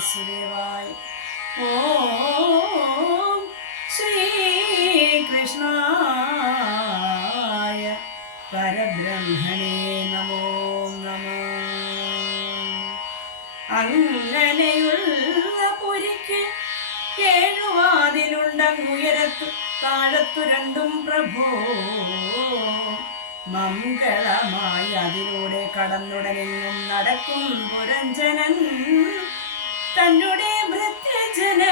വാസുദേവായ. ഓം ശ്രീകൃഷ്ണായ പരബ്രഹ്മണേ നമോ നമഃ. അങ്ങനെയുള്ള പുരിക്ക് ഏഴുവാതിലുണ്ടങ്ങുയരത്തു താഴത്തു രണ്ടും പ്രഭോ. മംഗളമായി അതിലൂടെ കടന്നുടനെങ്ങും നടക്കും പുരഞ്ജനൻ തന്നെ ഭൃത്യജനങ്ങളുമായി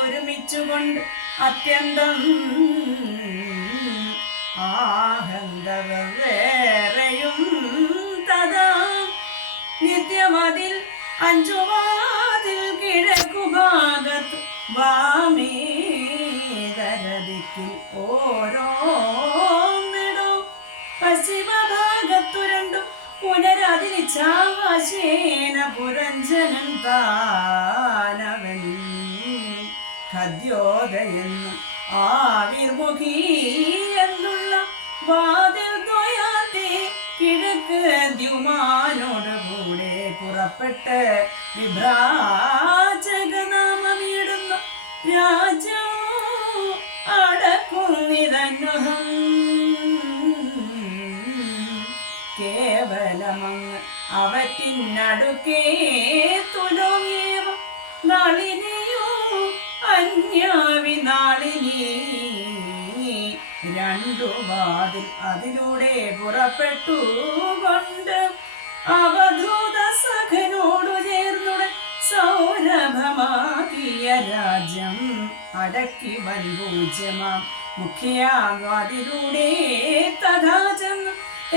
ഒരുമിച്ചുകൊണ്ട് അത്യന്തം ആഹന്തവേറെയും തഥാ നിത്യമതിൽ അഞ്ചുവാതിൽ കിഴക്കുഭാഗത്ത് വാമേതരദിക്കിൽ ഓരോന്നിടോ പശ്ചിമഭാഗത്തു രണ്ടും പുനരതിരിച്ചാവാശേന പുരഞ്ജനൻ താനവൻ ഖദ്യോദയെന്നും ആവിർമുഖി എന്നുള്ള വാതിൽ ദ്വയാത്തെ കിഴക്ക് ദ്യുമാനോട് കൂടെ പുറപ്പെട്ട് വിഭ്രാജകനാമമിടുന്നു രാജ്യം അടക്കുന്നിതന്നുഹം. കേവലമങ്ങ് അവറ്റിനടുക്കേ തുലോങ്ങേവ നളിനിയോ അന്യാവിനാളിനി രണ്ടു വാതിൽ അതിലൂടെ പുറപ്പെട്ടു കൊണ്ട് അവധൂത സഖനോടു ചേർന്നുട സൗരഭമാകിയ രാജ്യം അടക്കി വൻപൂജ്യമാം മുഖ്യാവാതിലൂടെ തഥാ ചെന്നു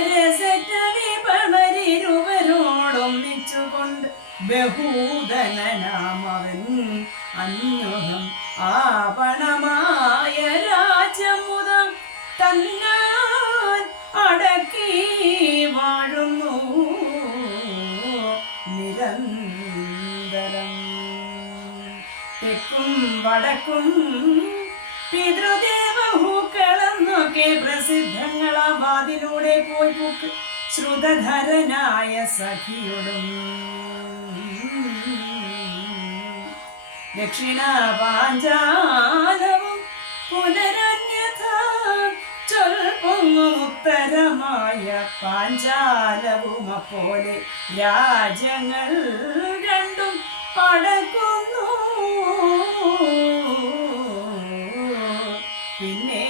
രസറ്റ വിപണരിരുവരോടൊന്നിച്ചുകൊണ്ട് ബഹൂദനാമവൻ അന്യോഹം ആപണമായ രാജ്യമുതം തന്നാൽ അടക്കി വാഴുന്നു നിരന്തരം. തെക്കും വടക്കും പിതൃദേവഹൂക്കളെന്നൊക്കെ പ്രസിദ്ധങ്ങളാ വാതിലൂടെ പോയി പൂക്ക് ശ്രുതധരനായ സഖിയോടും ദക്ഷിണ പാഞ്ചാലവും പുനരന്യഥ ചൊൽപ്പൊങ്ങുമുത്തരമായ പാഞ്ചാലവും അപ്പോലെ രാജ്യങ്ങൾ രണ്ടും അടക്കുന്നു. പിന്നെ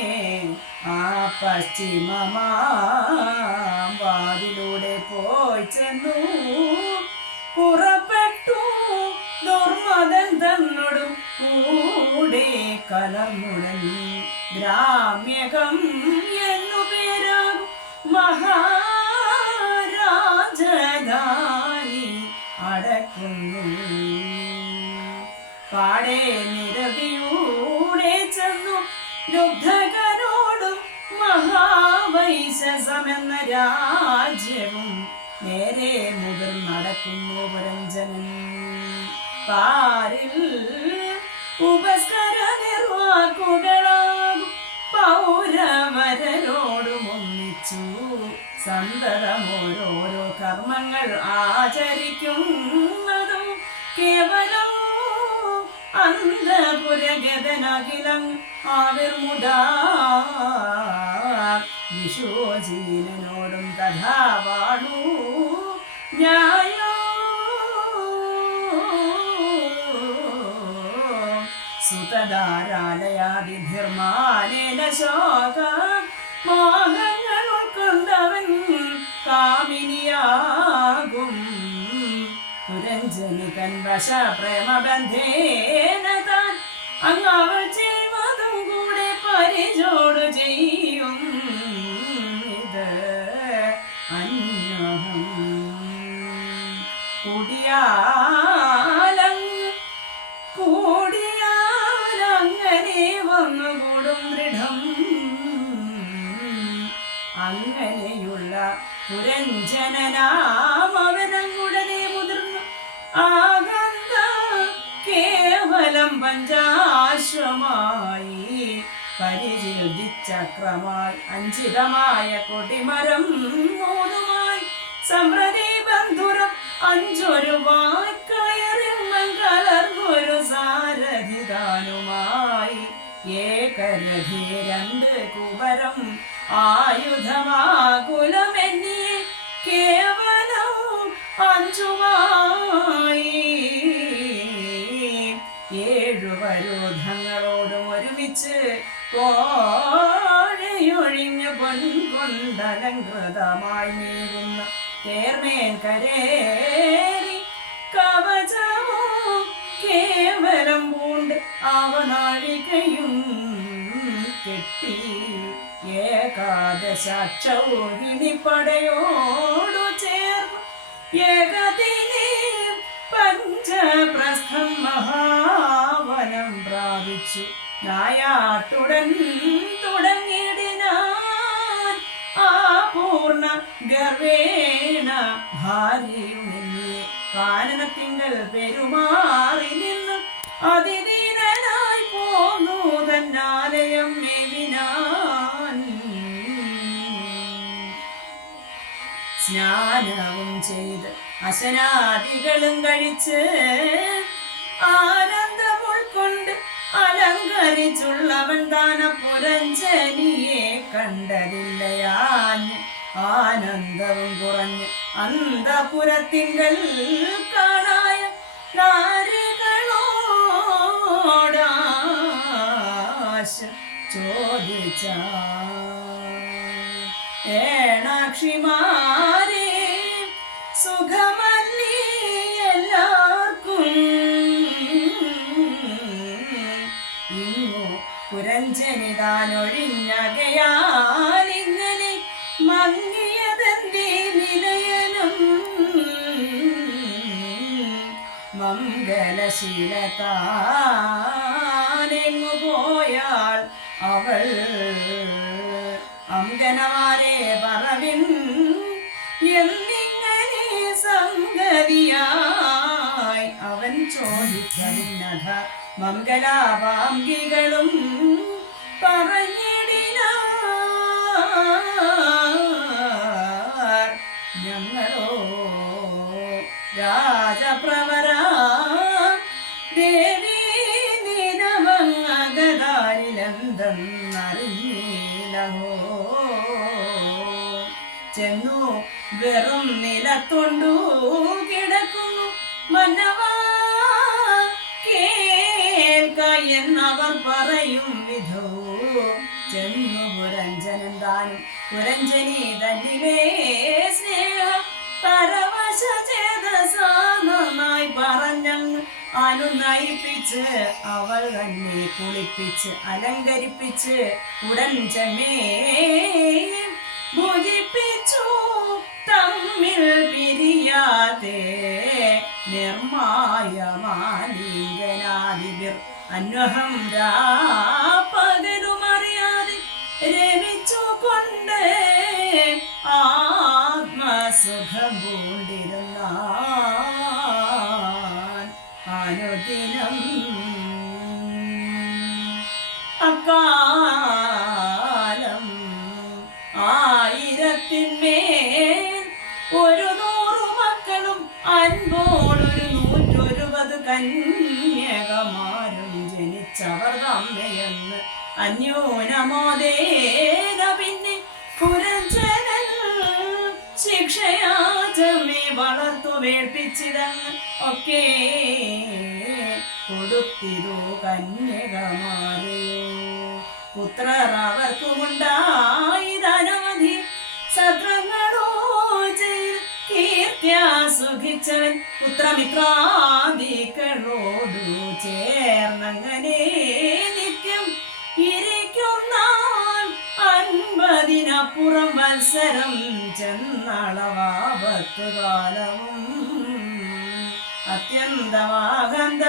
ആ പശ്ചിമമാം വാതിലൂടെ പോയി ചെന്നു പുറപ്പെട്ടു ദുർമദൻ തന്നോടും കൂടെ കലർന്നുടൻ ഗ്രാമ്യകം എന്നു പേരാകും മഹാരാജധാനി അടക്കുന്നു. പാടെ നിരതിയൂടെ ചെന്നു ലുബ്ധകരോടും മഹാവൈശസമെന്ന രാജ്യവും നേരെ മുതിർന്നടക്കുന്നു പുരഞ്ജനൻ. പാരിൽ ഉപസ്കര നിർവാക്കുകളാകും പൗരവരരോടും ഒന്നിച്ചു സന്തതമോരോരോ കർമ്മങ്ങൾ ആചരിക്കുന്നതും കേവലം അന്തപുരഗതനഖിലം ആവിർമുദാ വിശോചീനോടും തഥാ വാണു ന്യായോ സുതധാരാലയാദിഭിർമാനേന ശോക മോഹങ്ങൾ ഉൾക്കൊണ്ടവൻ കാമിനിയാകും പുരഞ്ജനി തൻ വശ പ്രേമബന്ധേന താൻ അങ്ങവൾ ചെയ്വതും കൂടെ പരിചോടു ചെയ്യും ഇത് അന്യോഹം. കൂടിയാലങ്ങനെ വന്നുകൂടും ദൃഢം. അങ്ങനെയുള്ള പുരഞ്ജനനാമവനങ്ങുടനെ മുതിർന്നു ആകന്ത കേവലം പഞ്ചാശ്വമായി പരിചിചക്രമായി അഞ്ചിതമായ കൊടിമരം മൂന്നുമായി സമ്പ്രതി ബന്ധുരം അഞ്ചൊരു വാക്കയറിൽ കൊടിമരം ആയുധമാകുലമെന്നിയെ കേവലം അഞ്ചുമായി 7 വരോധങ്ങളോടും ഒരുമിച്ച് കോഴയൊഴിഞ്ഞ പൊൻകൊണ്ടലങ്കൃതമായി നീങ്ങുന്ന തേർമേൻ കരേറി കവചവും കേവലം പൂണ്ട് അവനാഴികയും കെട്ടി ഏകാദശക്ഷൗഹിണിപ്പടയോടു ചേർന്നു ഏകദിനെ പഞ്ചപ്രസ്ഥം മഹാവനം പ്രാപിച്ചു. നായാട്ടുടൻ തുടങ്ങിയിടിനാൻ ആ പൂർണ്ണ ഗർവേണ ഭാര്യയുമെന്നിയെ കാനനത്തിങ്കൽ പെരുമാറി നിന്ന് അതിദീനനായി പോന്നു തന്നാലയം മേവിനാൻ. സ്നാനവും ചെയ്ത് അശനാദികളും കഴിച്ച് ആനന്ദം ഉൾക്കൊണ്ട് അലങ്കരിച്ചുള്ളവൻ ദാനപുരഞ്ജനിയെ കണ്ടതില്ലയാഞ്ഞ് ആനന്ദവും കുറഞ്ഞ് അന്തപുരത്തിങ്കൽ കാണായ നാരികളോടാശ ചോദിച്ച ഏണാക്ഷിമാരെ സുഖമല്ലി എല്ലാവർക്കും ഇങ്ങു പുരഞ്ജനിതാനൊഴിഞ്ഞകയാലിങ്ങനെ മങ്ങിയതെന്തേ നിലയനും മംഗലശീലതാനെങ്ങു പോയാൾ അവൾ അംഗനമാരെ പറവിൻ എന്നിങ്ങനെ സംഗതിയായി അവൻ ചോദിച്ചതിനഥ മംഗലാപാംഗികളും പറഞ്ഞിടിനാർ ഞങ്ങളോ രാജപ്രവര ദേവീ നിനമങ്ങതാരിലെന്തെന്നറിഞ്ഞില്ലഹോ ചെന്നു വെറും നിലത്തൊണ്ടു കിടക്കുന്നു മന്നവാ കേൾക്ക എന്നവർ പറയും വിധോ ചെന്നു പുരഞ്ജനൻ താനും പുരഞ്ജനി തന്നിലേ സ്നേഹ പരവശ ചേതസാ നന്നായി പറഞ്ഞങ്ങ് അനുനയിപ്പിച്ച് അവൾ തന്നെ കുളിപ്പിച്ച് അലങ്കരിപ്പിച്ച് ഉടൻ ചെമ്മേ ഭുജിപ്പിച്ചു തമ്മിൽ പിരിയാതെ നിർമായമാലിംഗനാദിവിർ അന്വഹം പകലുമറിയാതെ രമിച്ചു കൊണ്ട് ആത്മസുഖം പൂണ്ടിരുന്ന അനുദിനം അക്കാലം 1000-ന്മേൽ 100 മക്കളും അൻപോടൊരു 120 കന്യകമാരും ജനിച്ചവർ തമ്മയെന്ന് അന്യോനമോദേന പിന്നെ പുരഞ്ജനൻ ശിക്ഷയാചമേ വളർത്തു വേൾപ്പിച്ചിതങ്ങ് ഒക്കെ കൊടുത്തിരു കന്യകമാരെയോ പുത്രർ അവർക്കുമുണ്ടായിരനവധി സത്രങ്ങളോ ചെയ്ത് കീർത്തിയ സുഖിച്ചവൻ പുത്രമിത്രാദികളോടു ചേർന്നങ്ങനെ നിത്യം ഇരിക്കുന്നാൻ 50-നപ്പുറം മത്സരം ചെന്നളവാപത്തു കാലവും അത്യന്തമാകന്ത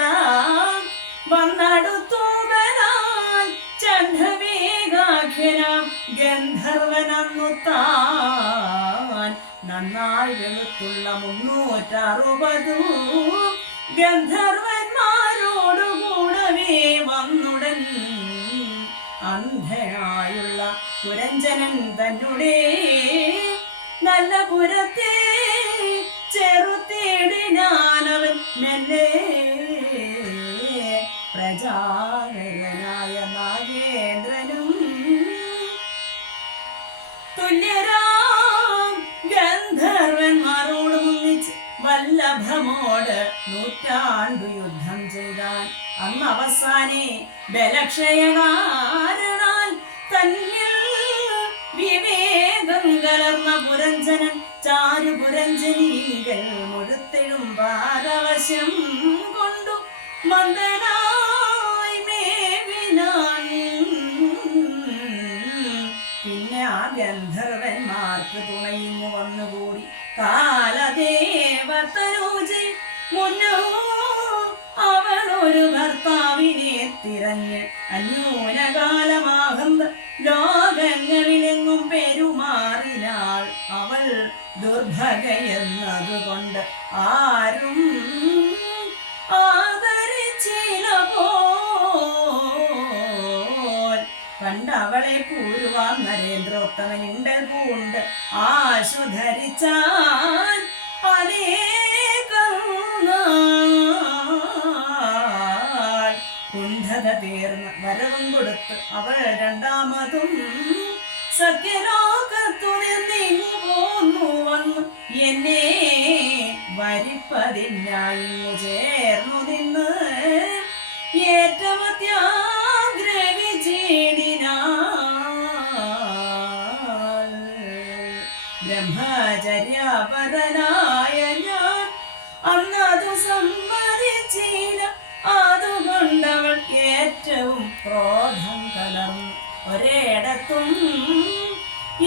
വന്നടുത്തൂപനാൻ ചണ്ഡവേഗാഖ്യനാം ഗന്ധർവനന്നു താൻ നന്നായി വെളുത്തുള്ള 360 ഗന്ധർവന്മാരോടുകൂടവേ വന്നുടൻ അന്ധനായുള്ള പുരഞ്ജനൻ തന്നെ നല്ല പുരത്തെ ചെറുത്തേടിനാനവൻ മെല്ലെ പ്രജാകരനായ നാഗേന്ദ്രനും നൂറ്റാണ്ടു യുദ്ധം ചെയ്താൻ. അന്ന് അവസാനെ ബലക്ഷയകാരണാൽ തന്നിൽ വിവേകം കലർന്ന പുരഞ്ജനൻ ചാരുപുരഞ്ജനീങ്കൽ മുഴുത്തെഴും പാദവശം കൊണ്ടു മന്ദനായി മേവിനാൻ. പിന്നെ ആ ഗന്ധർവന്മാർക്ക് തുണയിങ്ങു വന്നുകൂടി കാലദേവതനൂജി മുന്നോ അവളൊരു ഭർത്താവിനെ തിരഞ്ഞ് അന്യൂനകാലമാകുന്ന ലോകങ്ങളിലെങ്ങും പെരുമാറിനാൾ. അവൾ ദുർഭഗയെന്നതുകൊണ്ട് ആരും ആദരിച്ചില്ല പോൽ. കണ്ടവളെ കൂരുവാൻ നരേന്ദ്രോത്തമനിണ്ടൽ പൂണ്ട് ആശു ധരിച്ചാൻ കുണ്ഠത തീർന്ന് വരവും കൊടുത്ത് അവൾ രണ്ടാമതും സത്യലോകത്തു നിന്നിങ്ങു പോന്നു വന്നു എന്നെ വരിപ്പതിനായിങ്ങു ചേർന്നു നിന്ന് ഏറ്റമത്യാഗ്രഹിച്ചിടിനാൾ. ബ്രഹ്മചര്യപരനായ ഞാൻ അന്നതു സമ്മതിച്ചില്ല. അതുകൊണ്ടവൾ ഏറ്റവും ക്രോധം കലർന്നു ഒരിടത്തും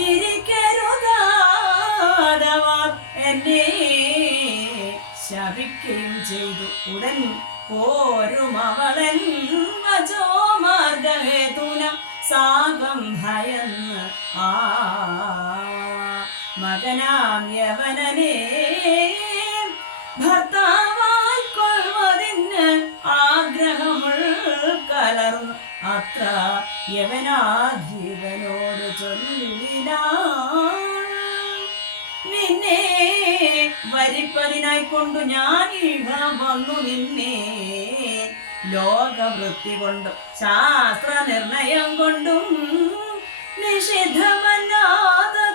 ഇരിക്കരുതാതവാൾ എന്നെ ശപിക്കുകയും ചെയ്തു. ഉടൻ പോരും അവളൻ വചോ മാർഗഹേതുന സാഗം ഭയന്ന് ആ മകനാം യവനനെ ഭർത്താവായി കൊള്ളുവതിന് ആഗ്രഹമുൾ കലർന്നു അത്ര യവനാധിപനോട് ചൊല്ലിനാൾ. നിന്നെ വരിപ്പതിനായി കൊണ്ടു ഞാൻ ഇഹ വന്നു നിന്നേ. ലോകവൃത്തി കൊണ്ടും ശാസ്ത്ര നിർണയം കൊണ്ടും നിഷിദ്ധമല്ലാതെ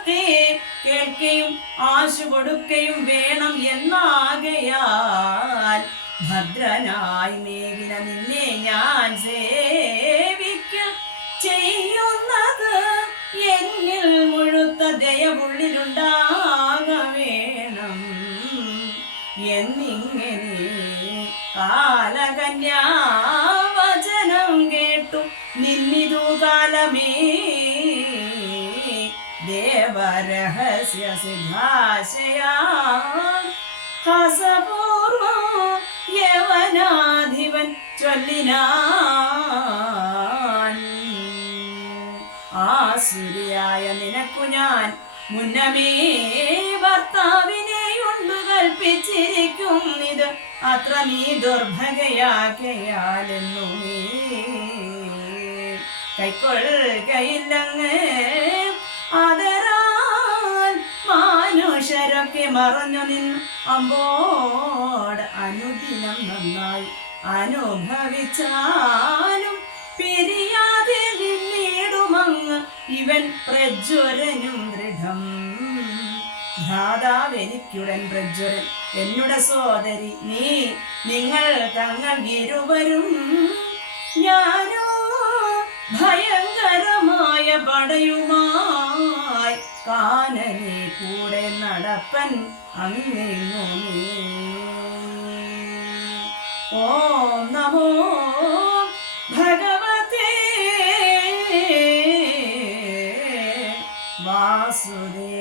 കേൾക്കുകയും ആശു കൊടുക്കുകയും വേണം എന്നാകയാൽ ഭദ്രനായി മേവിന നിന്നെ ഞാൻ സേവിക്ക ചെയ്യുന്നത് എന്നിൽ മുഴുത്ത ദയവുള്ളിലുണ്ടാക വേണം എന്നിങ്ങനെ കാലകന്യാവചനം കേട്ടു നിന്നിതു കാലമേ ദേവരഹസ്യ സിദ്ധാശയാ ഹസപൂർവം യവനാധിപൻ ചൊല്ലിനാൻ. ആസുരിയായ നിനക്കു ഞാൻ മുന്നമേ ഭർത്താവിനെയുണ്ടു കൽപ്പിച്ചിരിക്കും. ഇത് അത്ര നീ ദുർഭഗയാകയാലെന്നു നീ കൈക്കൊള്ളുകയില്ലങ്ങ്. അതരാൽ മാനുഷരൊക്കെ മറഞ്ഞു നിന്നു അമ്പോട് അനുദിനം നന്നായി അനുഭവിച്ചാലും പിരിയാതെ നിന്നിടുമങ്ങ് ഇവൻ പ്രജ്വരനും ദൃഢം. ഭ്രാതാവെനിക്കുടൻ പ്രജ്വരൻ എന്നുടെ സോദരി നീ നിങ്ങൾ തങ്ങൾ ഇരുവരും ഞാനോ ഭയങ്കരമായ പടയുമായി കാനനെ കൂടെ നടപ്പൻ അങ്ങെങ്ങു നീ. ഓം നമോ ഭഗവതേ വാസുദേവായ.